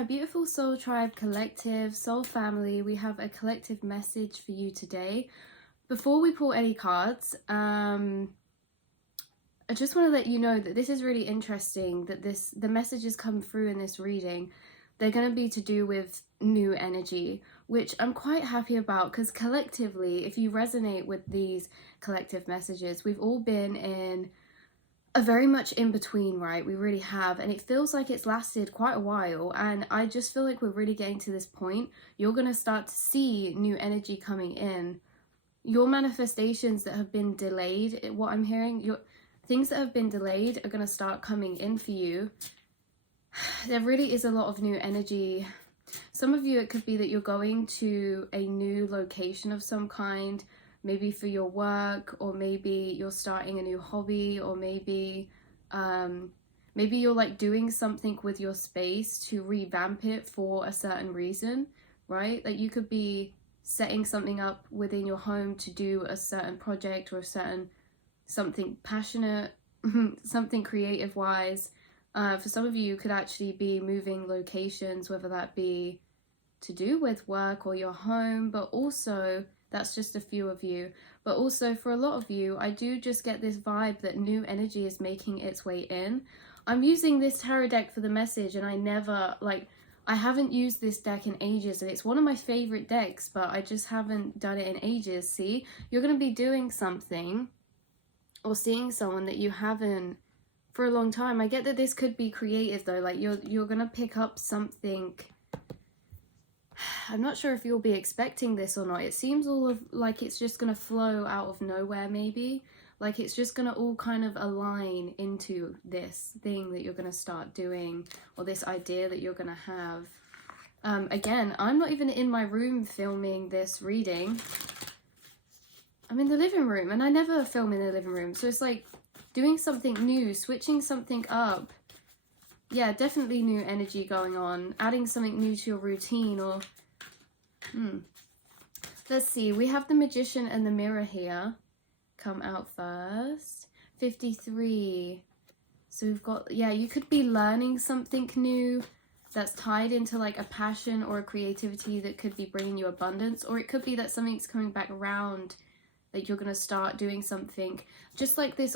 my beautiful soul tribe collective, soul family, we have a collective message for you today. Before we pull any cards, I just want to let you know that this is really interesting, that the messages come through in this reading. They're going to be to do with new energy, which I'm quite happy about, because collectively, if you resonate with these collective messages, we've all been in a very much in between, right? We really have, and it feels like it's lasted quite a while, and I just feel like we're really getting to this point. You're going to start to see new energy coming in. Your manifestations that have been delayed, what I'm hearing, your things that have been delayed are going to start coming in for you. There really is a lot of new energy. Some of you, it could be that you're going to a new location of some kind, maybe for your work, or maybe you're starting a new hobby, or maybe you're like doing something with your space to revamp it for a certain reason, right? Like you could be setting something up within your home to do a certain project or a certain something passionate, something creative wise. For some of you, you could actually be moving locations, whether that be to do with work or your home, but also that's just a few of you. But also for a lot of you, I do just get this vibe that new energy is making its way in. I'm using this tarot deck for the message, and I haven't used this deck in ages, and it's one of my favorite decks, but I just haven't done it in ages. See, you're going to be doing something or seeing someone that you haven't for a long time. I get that this could be creative though, like you're going to pick up something. I'm not sure if you'll be expecting this or not. It seems like it's just going to flow out of nowhere, maybe. Like it's just going to all kind of align into this thing that you're going to start doing, or this idea that you're going to have. Again, I'm not even in my room filming this reading. I'm in the living room, and I never film in the living room. So it's like doing something new, switching something up. Yeah, definitely new energy going on. Adding something new to your routine, or... Let's see. We have the Magician and the Mirror here. Come out first. 53. So we've got... Yeah, you could be learning something new that's tied into like a passion or a creativity that could be bringing you abundance. Or it could be that something's coming back around, that you're going to start doing something. Just like this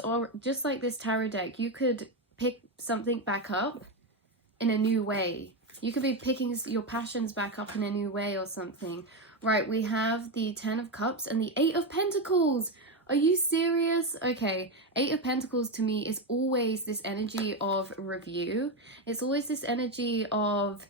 tarot deck, you could pick something back up in a new way. You could be picking your passions back up in a new way or something. Right, we have the 10 of Cups and the 8 of Pentacles. Are you serious? Okay, 8 of Pentacles to me is always this energy of review. It's always this energy of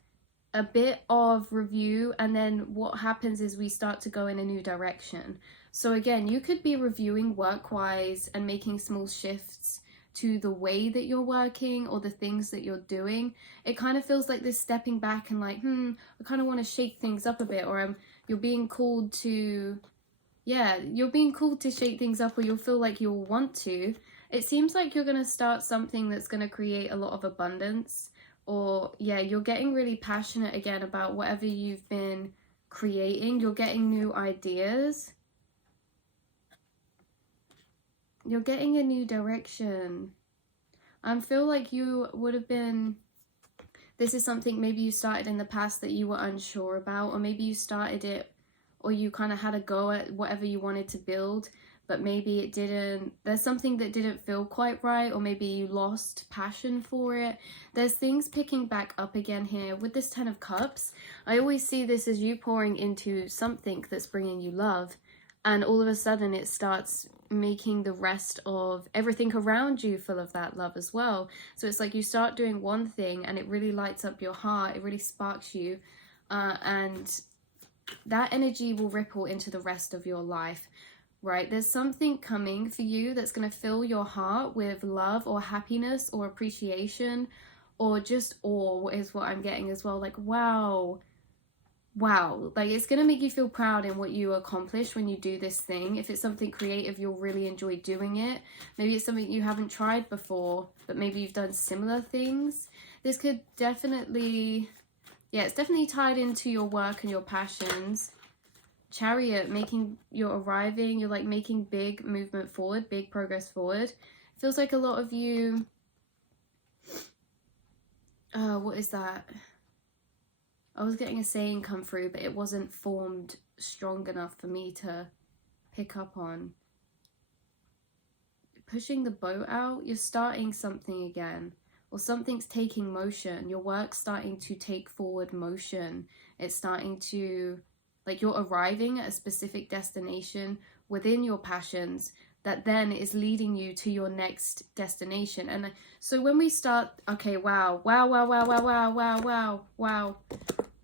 a bit of review, and then what happens is we start to go in a new direction. So again, you could be reviewing work-wise and making small shifts to the way that you're working or the things that you're doing. It kind of feels like this stepping back and like, I kind of want to shake things up a bit, or you're being called to, you're being called to shake things up, or you'll feel like you'll want to. It seems like you're going to start something that's going to create a lot of abundance, or you're getting really passionate again about whatever you've been creating. You're getting new ideas. You're getting a new direction. I feel like you would have been... This is something maybe you started in the past that you were unsure about, or maybe you started it, or you kind of had a go at whatever you wanted to build, but maybe it didn't... There's something that didn't feel quite right, or maybe you lost passion for it. There's things picking back up again here. With this 10 of Cups, I always see this as you pouring into something that's bringing you love, and all of a sudden it starts making the rest of everything around you full of that love as well. So it's like you start doing one thing and it really lights up your heart, it really sparks you, and that energy will ripple into the rest of your life, right? There's something coming for you that's going to fill your heart with love or happiness or appreciation, or just awe is what I'm getting as well. Like, wow, like it's going to make you feel proud in what you accomplish when you do this thing. If it's something creative, you'll really enjoy doing it. Maybe it's something you haven't tried before, but maybe you've done similar things. This could definitely, it's definitely tied into your work and your passions. Chariot, you're arriving, you're like making big movement forward, big progress forward. Feels like a lot of you, what is that? I was getting a saying come through, but it wasn't formed strong enough for me to pick up on. Pushing the boat out, you're starting something again, or something's taking motion. Your work's starting to take forward motion. It's starting to, like, you're arriving at a specific destination within your passions that then is leading you to your next destination. And so when we start, okay, wow,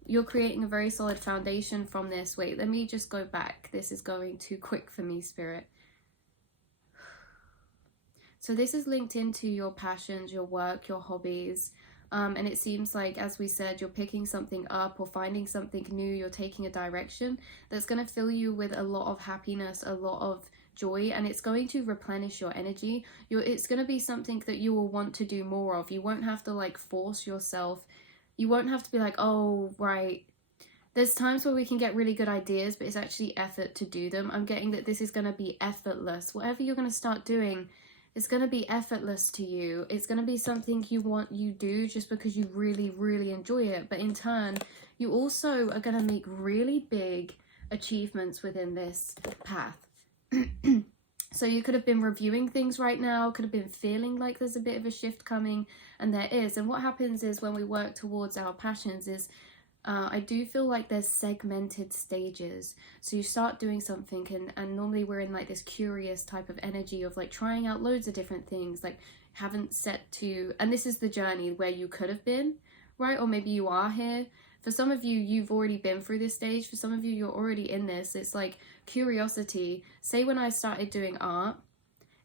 you're creating a very solid foundation from this. Wait, let me just go back. This is going too quick for me, Spirit. So this is linked into your passions, your work, your hobbies. And it seems like, as we said, you're picking something up or finding something new. You're taking a direction that's going to fill you with a lot of happiness, a lot of joy, and it's going to replenish your energy. It's going to be something that you will want to do more of. You won't have to like force yourself. You won't have to be like, oh, right. There's times where we can get really good ideas, but it's actually effort to do them. I'm getting that this is going to be effortless. Whatever you're going to start doing, it's going to be effortless to you. It's going to be something you do just because you really, really enjoy it. But in turn, you also are going to make really big achievements within this path. So you could have been reviewing things right now, could have been feeling like there's a bit of a shift coming, and there is. And what happens is when we work towards our passions is, I do feel like there's segmented stages. So you start doing something and normally we're in like this curious type of energy of like trying out loads of different things, like haven't set to, and this is the journey where you could have been, right? Or maybe you are here. For some of you, you've already been through this stage. For some of you, you're already in this. It's like curiosity. Say when I started doing art,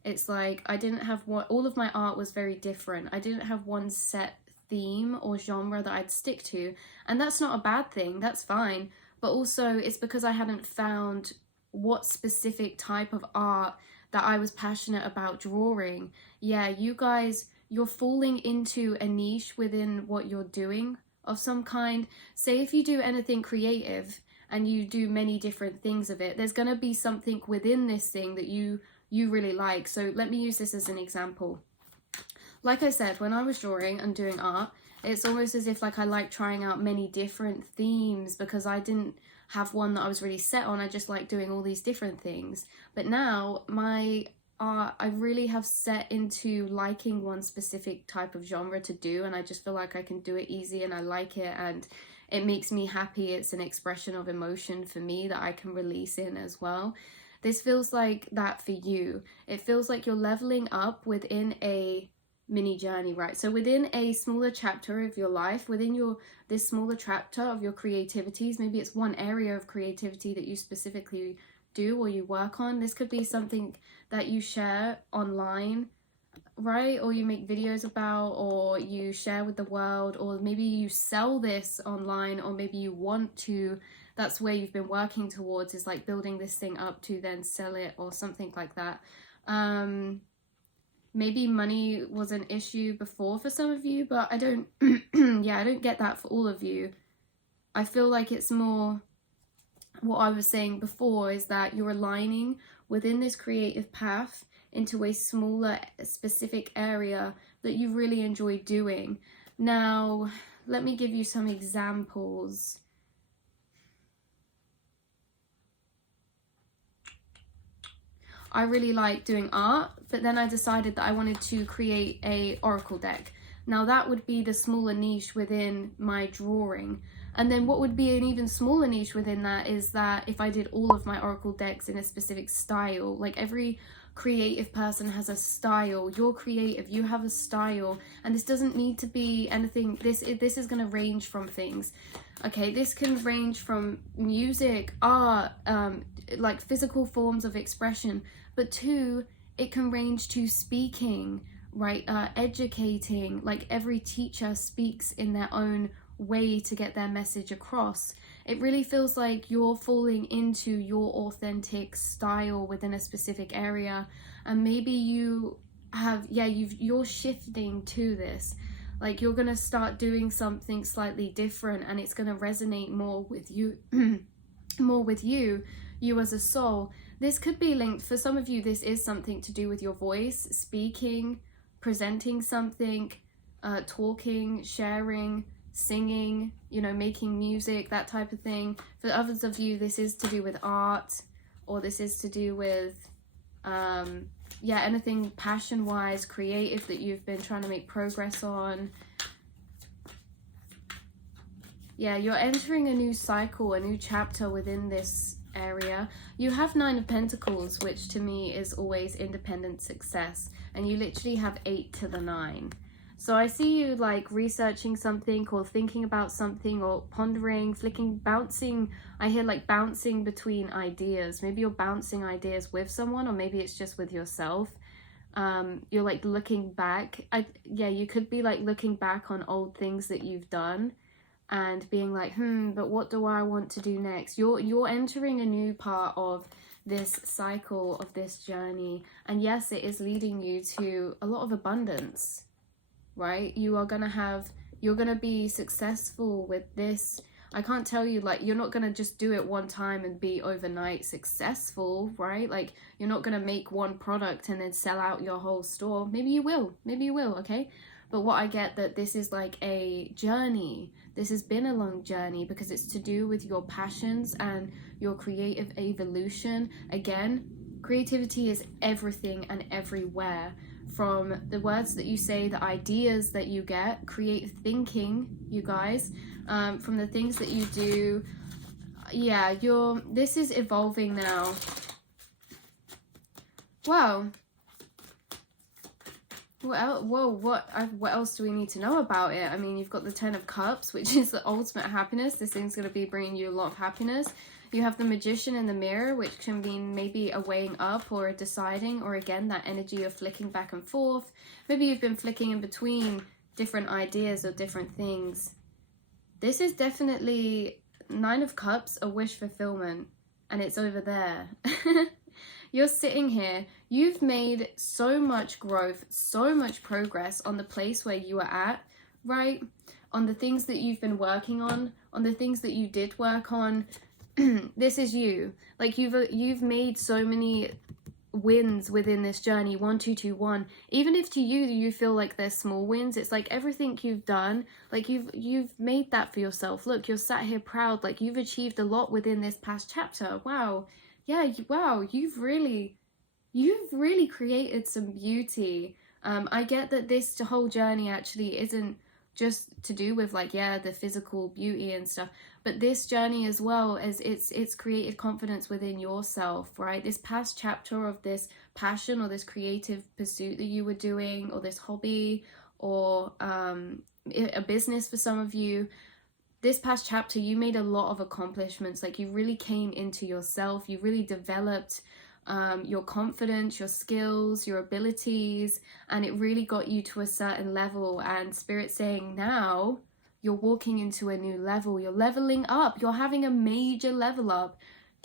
it's like I didn't have all of my art was very different. I didn't have one set theme or genre that I'd stick to, and that's not a bad thing, that's fine, but also it's because I hadn't found what specific type of art that I was passionate about drawing. Yeah, you guys, you're falling into a niche within what you're doing of some kind. Say if you do anything creative and you do many different things of it, there's going to be something within this thing that you really like. So let me use this as an example. Like I said, when I was drawing and doing art, it's almost as if like I like trying out many different themes because I didn't have one that I was really set on. I just like doing all these different things. But now my art, I really have set into liking one specific type of genre to do, and I just feel like I can do it easy and I like it and it makes me happy. It's an expression of emotion for me that I can release in as well. This feels like that for you. It feels like you're leveling up within a mini journey, right? So within a smaller chapter of your life, within this smaller chapter of your creativities, maybe it's one area of creativity that you specifically do or you work on. This could be something that you share online, right? Or you make videos about, or you share with the world, or maybe you sell this online, or maybe you want to. That's where you've been working towards, is like building this thing up to then sell it or something like that. Maybe money was an issue before for some of you, but I don't, yeah, I don't get that for all of you. I feel like it's more what I was saying before, is that you're aligning within this creative path into a smaller specific area that you really enjoy doing. Now, let me give you some examples. I really like doing art, but then I decided that I wanted to create a oracle deck. Now that would be the smaller niche within my drawing. And then what would be an even smaller niche within that is that if I did all of my oracle decks in a specific style, like every creative person has a style. You're creative, you have a style, and this doesn't need to be anything. This is going to range from things. Okay, this can range from music, art, like physical forms of expression, but two, it can range to speaking, right? Educating, like every teacher speaks in their own way to get their message across. It really feels like you're falling into your authentic style within a specific area, and maybe you have, you're shifting to this. Like you're gonna start doing something slightly different, and it's gonna resonate more with you, more with you as a soul. This could be linked, for some of you, this is something to do with your voice, speaking, presenting something, talking, sharing, singing, you know, making music, that type of thing. For others of you, this is to do with art, or this is to do with yeah, anything passion wise, creative that you've been trying to make progress on. Yeah, you're entering a new cycle, a new chapter within this area. You have 9 of Pentacles, which to me is always independent success, and you literally have 8 to the 9. So I see you like researching something or thinking about something or pondering, flicking, bouncing. I hear like bouncing between ideas. Maybe you're bouncing ideas with someone, or maybe it's just with yourself. You're like looking back. Yeah, you could be like looking back on old things that you've done and being like, but what do I want to do next? You're entering a new part of this cycle, of this journey. And yes, it is leading you to a lot of abundance, right? You're gonna be successful with this. I can't tell you, like, you're not gonna just do it one time and be overnight successful, right? Like, you're not gonna make one product and then sell out your whole store. Maybe you will, okay? But what I get, that this is like a journey. This has been a long journey because it's to do with your passions and your creative evolution. Again, creativity is everything and everywhere. From the words that you say, the ideas that you get, creative thinking, you guys, from the things that you do. Yeah, this is evolving now. Wow. What else do we need to know about it? I mean, you've got the 10 of Cups, which is the ultimate happiness. This thing's going to be bringing you a lot of happiness. You have the Magician in the Mirror, which can mean maybe a weighing up or a deciding, or again, that energy of flicking back and forth. Maybe you've been flicking in between different ideas or different things. This is definitely 9 of Cups, a wish fulfillment, and it's over there. You're sitting here, you've made so much growth, so much progress on the place where you are at, right? On the things that you've been working on the things that you did work on. This is you. Like, you've made so many wins within this journey. 1 2 2 1. Even if to you feel like they're small wins, it's like everything you've done, like you've made that for yourself. Look, you're sat here proud, like you've achieved a lot within this past chapter. Wow. Yeah, wow, you've really created some beauty. I get that this whole journey actually isn't just to do with, like, yeah, the physical beauty and stuff, but this journey as well, as it's created confidence within yourself, right? This past chapter of this passion or this creative pursuit that you were doing, or this hobby, or a business for some of you. This past chapter, you made a lot of accomplishments. Like, you really came into yourself. You really developed your confidence, your skills, your abilities, and it really got you to a certain level. And Spirit's saying now you're walking into a new level. You're leveling up. You're having a major level up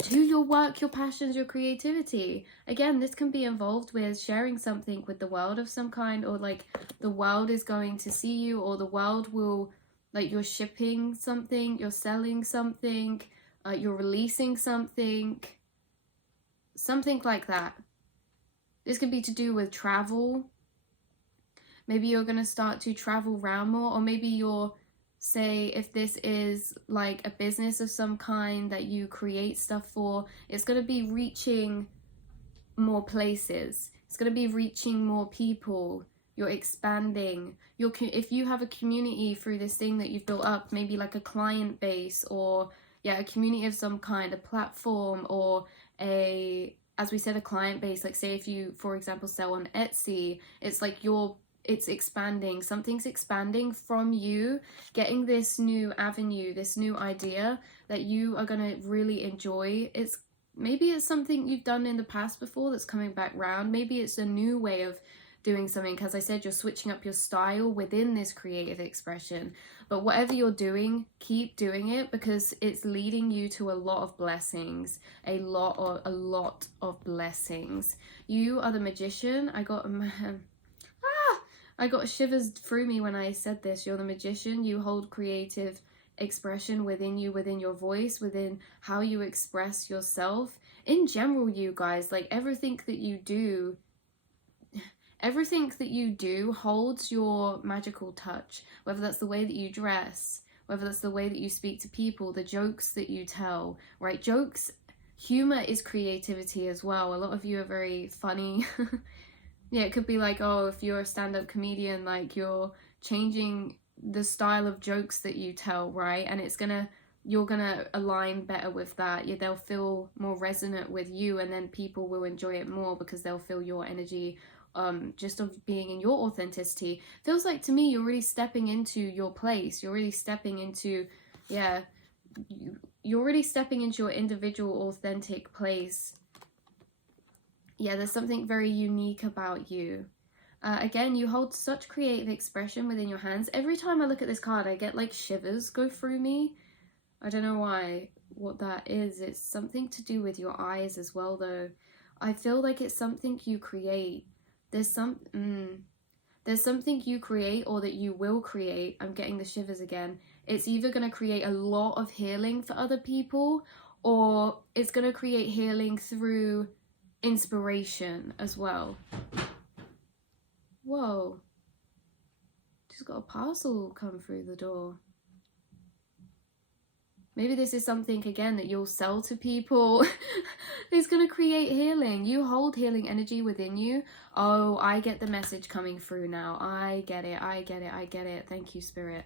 to your work, your passions, your creativity. Again, this can be involved with sharing something with the world of some kind, or like the world is going to see you, or the world will, like, you're shipping something, you're selling something, you're releasing something like that. This could be to do with travel. Maybe you're going to start to travel around more, or maybe you're, say, if this is like a business of some kind that you create stuff for, it's going to be reaching more places. It's going to be reaching more people. You're expanding. If you have a community through this thing that you've built up, maybe like a client base, or yeah, a community of some kind, a platform, or as we said, a client base. Like, say if you, for example, sell on Etsy, it's like it's expanding. Something's expanding from you, getting this new avenue, this new idea that you are going to really enjoy. Maybe it's something you've done in the past before that's coming back round. Maybe it's a new way of doing something. As I said, you're switching up your style within this creative expression. But whatever you're doing, keep doing it, because it's leading you to a lot of blessings. A lot of blessings. You are the Magician. I got shivers through me when I said this. You're the Magician. You hold creative expression within you, within your voice, within how you express yourself. In general, you guys, like, everything that you do, Everything that you do holds your magical touch, whether that's the way that you dress, whether that's the way that you speak to people, the jokes that you tell, right? Jokes, humor is creativity as well. A lot of you are very funny. Yeah, it could be like, oh, if you're a stand-up comedian, like you're changing the style of jokes that you tell, right? And you're gonna align better with that. Yeah, they'll feel more resonant with you, and then people will enjoy it more because they'll feel your energy, just of being in your authenticity. Feels like to me you're really stepping into your place. You're really stepping into, yeah, you're really stepping into your individual authentic place. Yeah, there's something very unique about you. Again, you hold such creative expression within your hands. Every time I look at this card, I get like shivers go through me. I don't know why, what that is. It's something to do with your eyes as well, though. I feel like it's something you create. There's something you create or that you will create. I'm getting the shivers again. It's either going to create a lot of healing for other people, or it's going to create healing through inspiration as well. Whoa. Just got a parcel come through the door. Maybe this is something, again, that you'll sell to people. It's going to create healing. You hold healing energy within you. Oh, I get the message coming through now. I get it. I get it. I get it. Thank you, Spirit.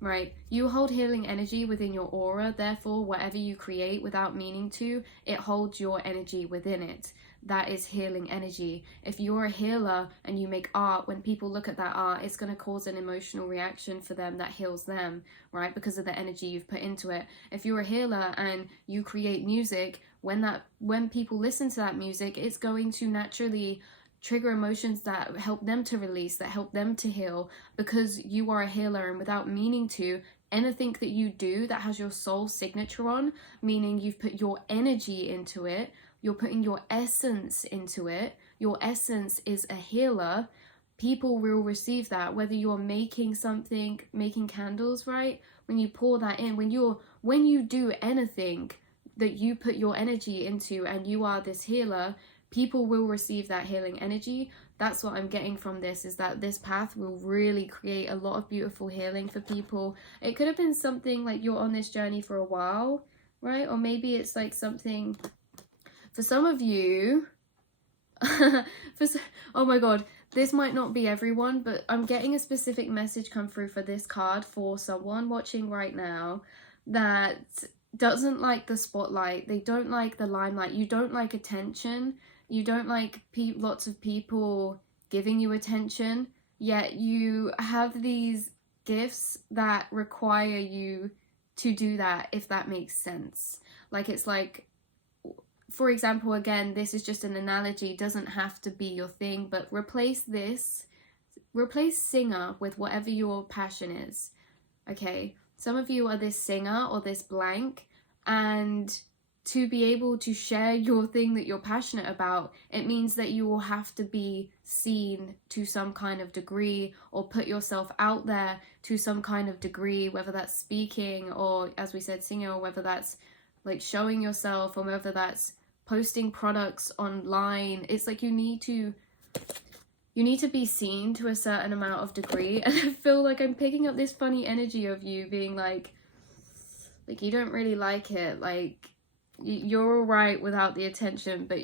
Right, you hold healing energy within your aura. Therefore, whatever you create without meaning to, it holds your energy within it. That is healing energy. If you're a healer and you make art, when people look at that art, it's going to cause an emotional reaction for them that heals them, right? Because of the energy you've put into it. If you're a healer and you create music, when people listen to that music, it's going to naturally trigger emotions that help them to release, that help them to heal, because you are a healer, and without meaning to, anything that you do that has your soul signature on, meaning you've put your energy into it, you're putting your essence into it, your essence is a healer, people will receive that. Whether you're making something, making candles, right? When you pour that in, when you do anything that you put your energy into and you are this healer, people will receive that healing energy. That's what I'm getting from this, is that this path will really create a lot of beautiful healing for people. It could have been something like you're on this journey for a while, right? Or maybe it's like something for some of you. Oh my god, this might not be everyone, but I'm getting a specific message come through for this card for someone watching right now that doesn't like the spotlight. They don't like the limelight. You don't like attention. You don't like lots of people giving you attention, yet you have these gifts that require you to do that, if that makes sense. Like, it's like, for example, again, this is just an analogy, it doesn't have to be your thing, but replace singer with whatever your passion is, okay? Some of you are this singer or this blank, and to be able to share your thing that you're passionate about, it means that you will have to be seen to some kind of degree, or put yourself out there to some kind of degree, whether that's speaking or, as we said, singing, or whether that's like showing yourself, or whether that's posting products online. It's like you need to be seen to a certain amount of degree. And I feel like I'm picking up this funny energy of you being like you don't really like it, like you're alright without the attention, but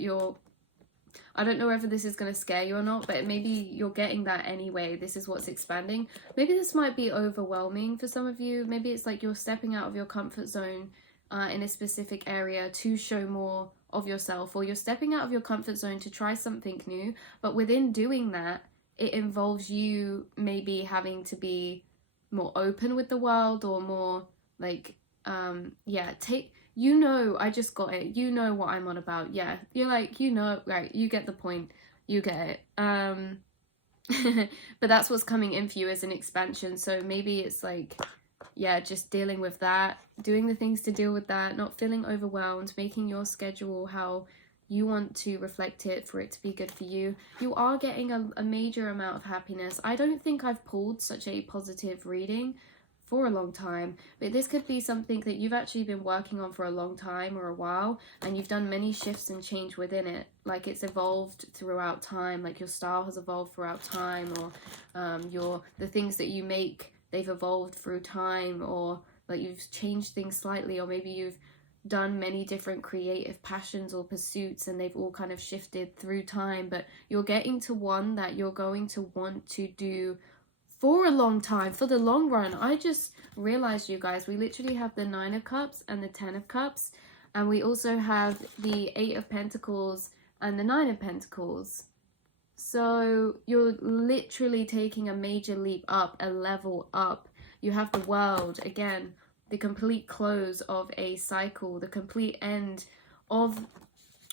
I don't know whether this is going to scare you or not, but maybe you're getting that anyway. This is what's expanding. Maybe this might be overwhelming for some of you. Maybe it's like you're stepping out of your comfort zone in a specific area to show more of yourself, or you're stepping out of your comfort zone to try something new, but within doing that, it involves you maybe having to be more open with the world, or more like, I just got it. You know what I'm on about. Yeah, you're like, right, you get the point. You get it. But that's what's coming in for you as an expansion. So maybe it's like, yeah, just dealing with that, doing the things to deal with that, not feeling overwhelmed, making your schedule how you want to reflect it for it to be good for you. You are getting a major amount of happiness. I don't think I've pulled such a positive reading for a long time, but this could be something that you've actually been working on for a long time or a while, and you've done many shifts and change within it. Like it's evolved throughout time, like your style has evolved throughout time, or the things that you make, they've evolved through time, or like you've changed things slightly, or maybe you've done many different creative passions or pursuits and they've all kind of shifted through time, but you're getting to one that you're going to want to do for a long time, for the long run. I just realized, you guys, we literally have the 9 of Cups and the 10 of Cups, and we also have the 8 of Pentacles and the 9 of Pentacles. So you're literally taking a major leap up, a level up. You have the World, again, the complete close of a cycle, the complete end of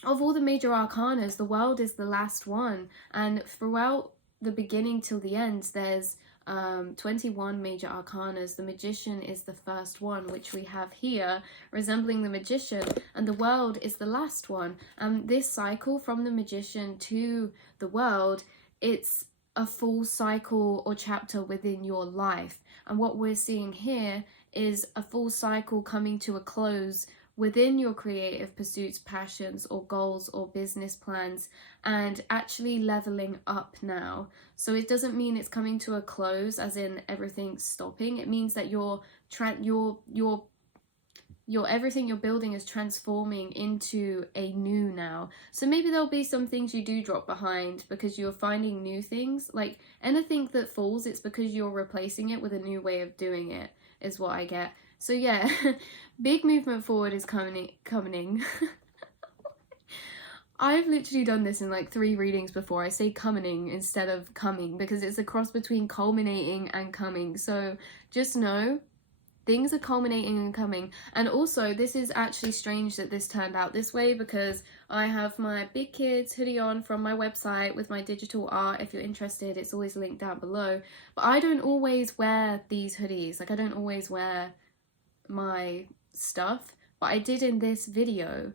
all the major arcanas. The World is the last one, and throughout the beginning till the end, there's 21 major arcanas. The Magician is the first one, which we have here, resembling the Magician, and the World is the last one. And this cycle from the Magician to the World, it's a full cycle or chapter within your life. And what we're seeing here is a full cycle coming to a close within your creative pursuits, passions, or goals, or business plans, and actually leveling up now. So it doesn't mean it's coming to a close as in everything's stopping. It means that your everything you're building is transforming into a new now. So maybe there'll be some things you do drop behind because you're finding new things. Like anything that falls, it's because you're replacing it with a new way of doing it, is what I get. So yeah, big movement forward is coming. I've literally done this in like 3 readings before. I say coming instead of coming because it's a cross between culminating and coming. So just know things are culminating and coming. And also, this is actually strange that this turned out this way because I have my Big Kids hoodie on from my website with my digital art. If you're interested, it's always linked down below. But I don't always wear these hoodies. Like I don't always wear my stuff, but I did in this video.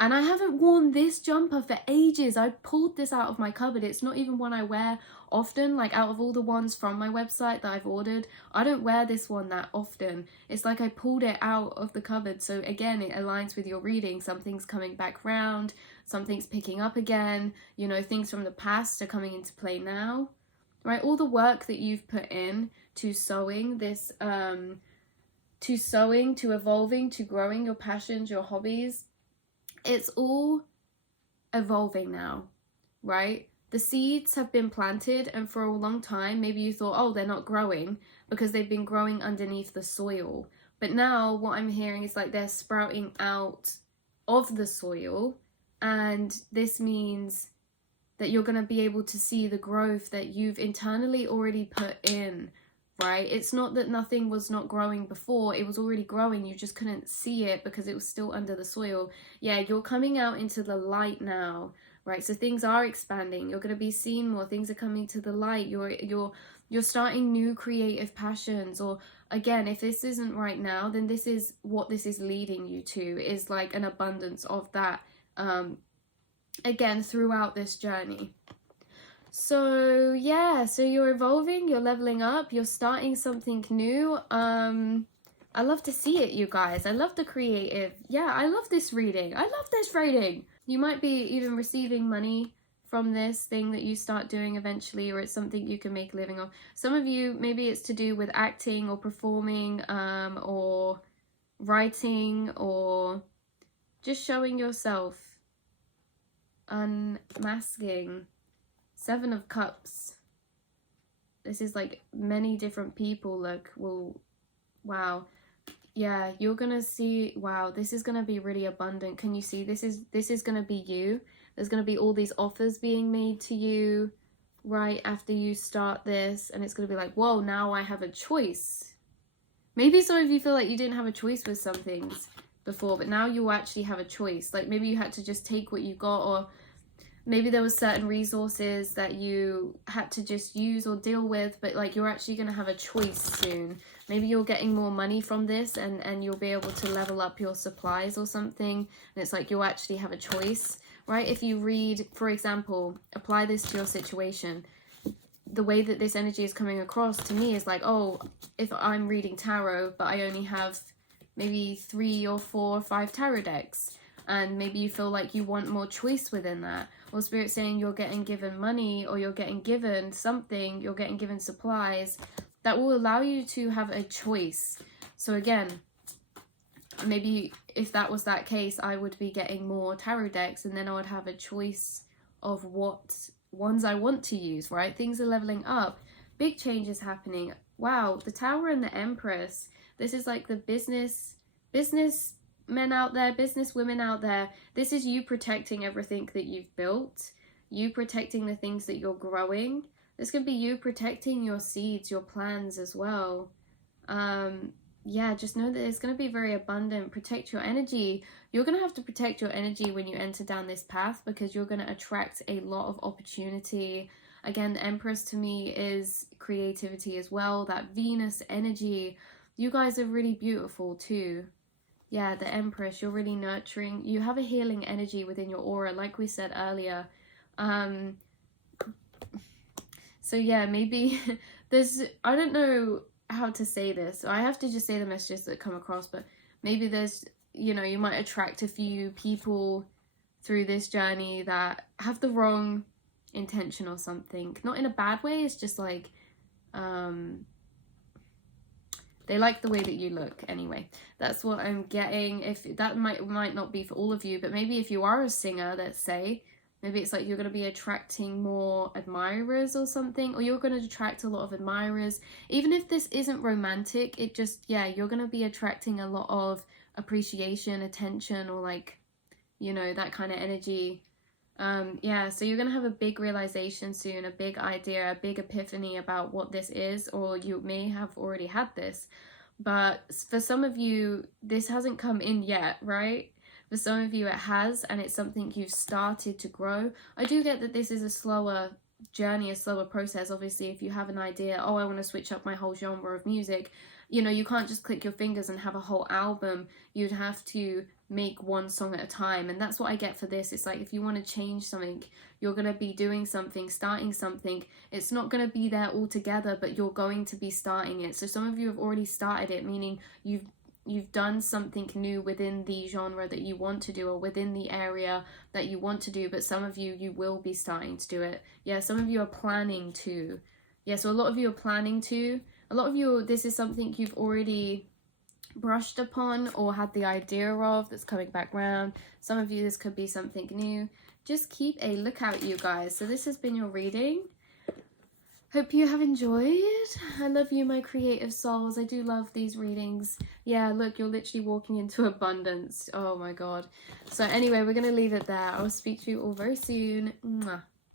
And I haven't worn this jumper for ages. I pulled this out of my cupboard. It's not even one I wear often. Like out of all the ones from my website that I've ordered, I don't wear this one that often. It's like I pulled it out of the cupboard. So again, it aligns with your reading. Something's coming back round. Something's picking up again. You know, things from the past are coming into play now. Right? All the work that you've put in to sewing this, to evolving, to growing your passions, your hobbies, it's all evolving now, right? The seeds have been planted, and for a long time, maybe you thought, oh, they're not growing because they've been growing underneath the soil. But now what I'm hearing is like they're sprouting out of the soil, and this means that you're going to be able to see the growth that you've internally already put in, right? It's not that nothing was not growing before. It was already growing. You just couldn't see it because it was still under the soil. Yeah, you're coming out into the light now, right? So things are expanding. You're going to be seen more. Things are coming to the light. You're starting new creative passions. Or again, if this isn't right now, then this is what this is leading you to, is like an abundance of that, again, throughout this journey. So yeah, so you're evolving, you're leveling up, you're starting something new. I love to see it, you guys. I love the creative. Yeah, I love this reading. I love this reading. You might be even receiving money from this thing that you start doing eventually, or it's something you can make a living on. Some of you, maybe it's to do with acting or performing, or writing, or just showing yourself, unmasking. 7 of Cups. This is like many different people. Like, well, wow. Yeah, you're gonna see, wow, this is gonna be really abundant. Can you see? This is gonna be you. There's gonna be all these offers being made to you right after you start this, and it's gonna be like, whoa, now I have a choice. Maybe some of you feel like you didn't have a choice with some things before, but now you actually have a choice. Like maybe you had to just take what you got, or maybe there was certain resources that you had to just use or deal with, but like you're actually going to have a choice soon. Maybe you're getting more money from this, and you'll be able to level up your supplies or something. And it's like you'll actually have a choice, right? If you read, for example, apply this to your situation. the way that this energy is coming across to me is like, oh, if I'm reading tarot, but I only have maybe 3 or 4 or 5 tarot decks, and maybe you feel like you want more choice within that, or Spirit saying you're getting given money, or you're getting given something, you're getting given supplies that will allow you to have a choice. So again, maybe if that was that case, I would be getting more tarot decks, and then I would have a choice of what ones I want to use, right? Things are leveling up, big changes happening. Wow, the Tower and the Empress. This is like the business men out there, business women out there. This is you protecting everything that you've built, you protecting the things that you're growing. This could be you protecting your seeds, your plans as well. Yeah, just know that it's going to be very abundant. Protect your energy. You're going to have to protect your energy when you enter down this path, because you're going to attract a lot of opportunity. Again, the Empress to me is creativity as well, that Venus energy. You guys are really beautiful too. Yeah, the Empress, you're really nurturing. You have a healing energy within your aura, like we said earlier. So yeah, maybe there's, I don't know how to say this, so I have to just say the messages that come across, but maybe there's, you know, you might attract a few people through this journey that have the wrong intention or something, not in a bad way, it's just like they like the way that you look. Anyway, that's what I'm getting. If that might not be for all of you, but maybe if you are a singer, let's say, maybe it's like you're going to be attracting more admirers or something, or you're going to attract a lot of admirers. Even if this isn't romantic, it just, yeah, you're going to be attracting a lot of appreciation, attention, or like, you know, that kind of energy. Yeah, so you're going to have a big realization soon, a big idea, a big epiphany about what this is, or you may have already had this. But for some of you, this hasn't come in yet, right? For some of you it has, and it's something you've started to grow. I do get that this is a slower journey, a slower process. Obviously, if you have an idea, oh, I want to switch up my whole genre of music, you know, you can't just click your fingers and have a whole album. You'd have to make one song at a time, and that's what I get for this. It's like if you want to change something, you're going to be doing something, starting something. It's not going to be there all together, but you're going to be starting it. So some of you have already started it, meaning you've done something new within the genre that you want to do, or within the area that you want to do. But some of you will be starting to do it. Yeah, some of you are planning to. Yeah, so a lot of you are planning to. A lot of you, this is something you've already brushed upon or had the idea of that's coming back round. Some of you, this could be something new. Just keep a lookout, you guys. So this has been your reading. Hope you have enjoyed. I love you, my creative souls. I do love these readings. Yeah, look, you're literally walking into abundance. Oh my god. So anyway, we're going to leave it there. I'll speak to you all very soon. Mwah.